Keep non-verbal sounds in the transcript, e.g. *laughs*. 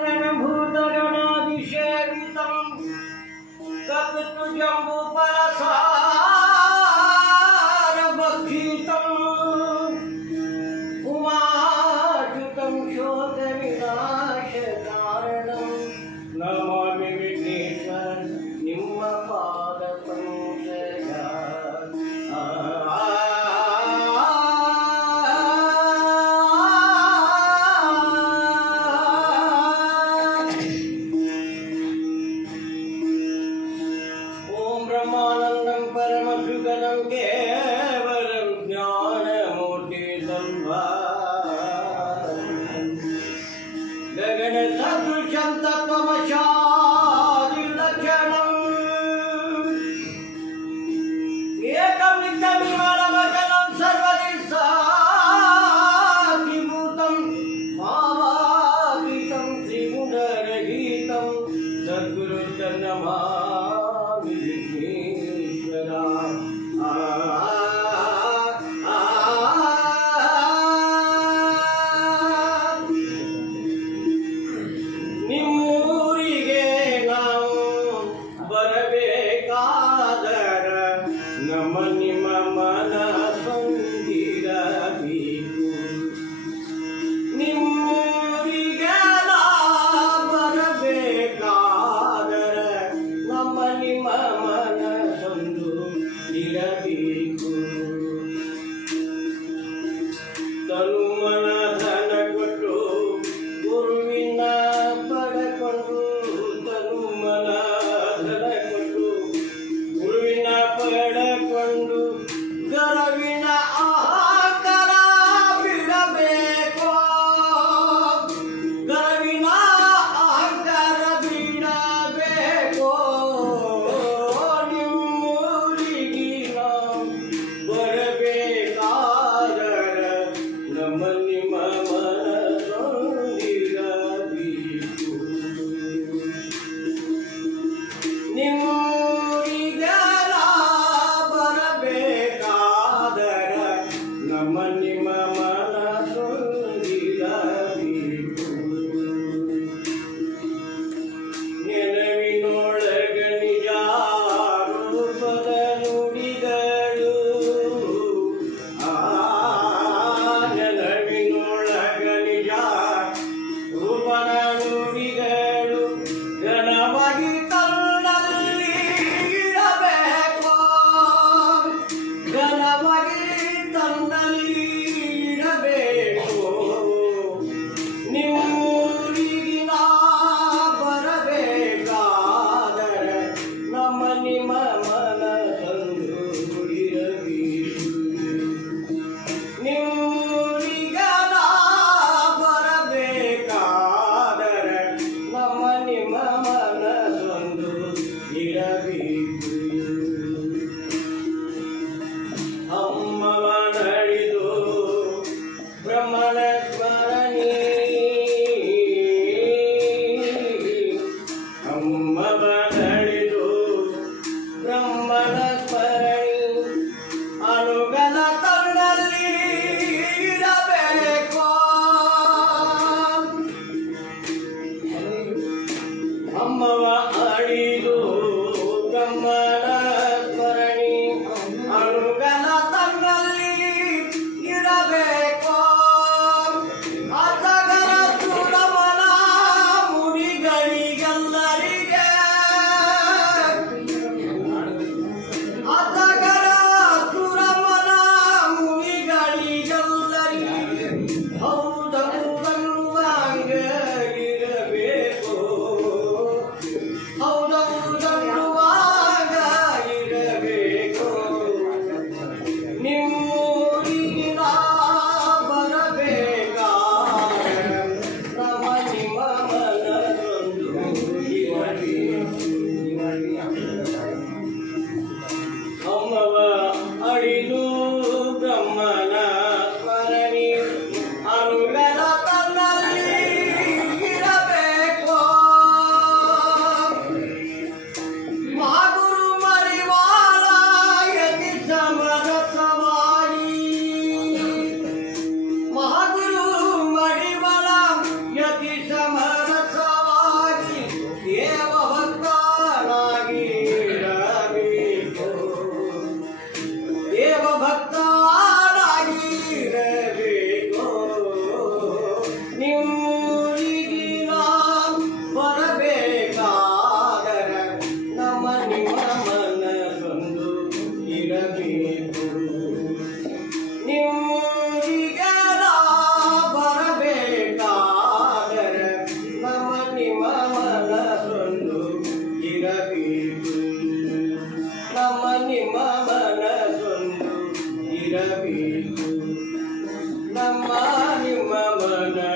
भूत गणादिशे तुझ My mama na *laughs* sun. 浜はあり ನಮ್ಮ ನಿಮ್ಮ ಮನ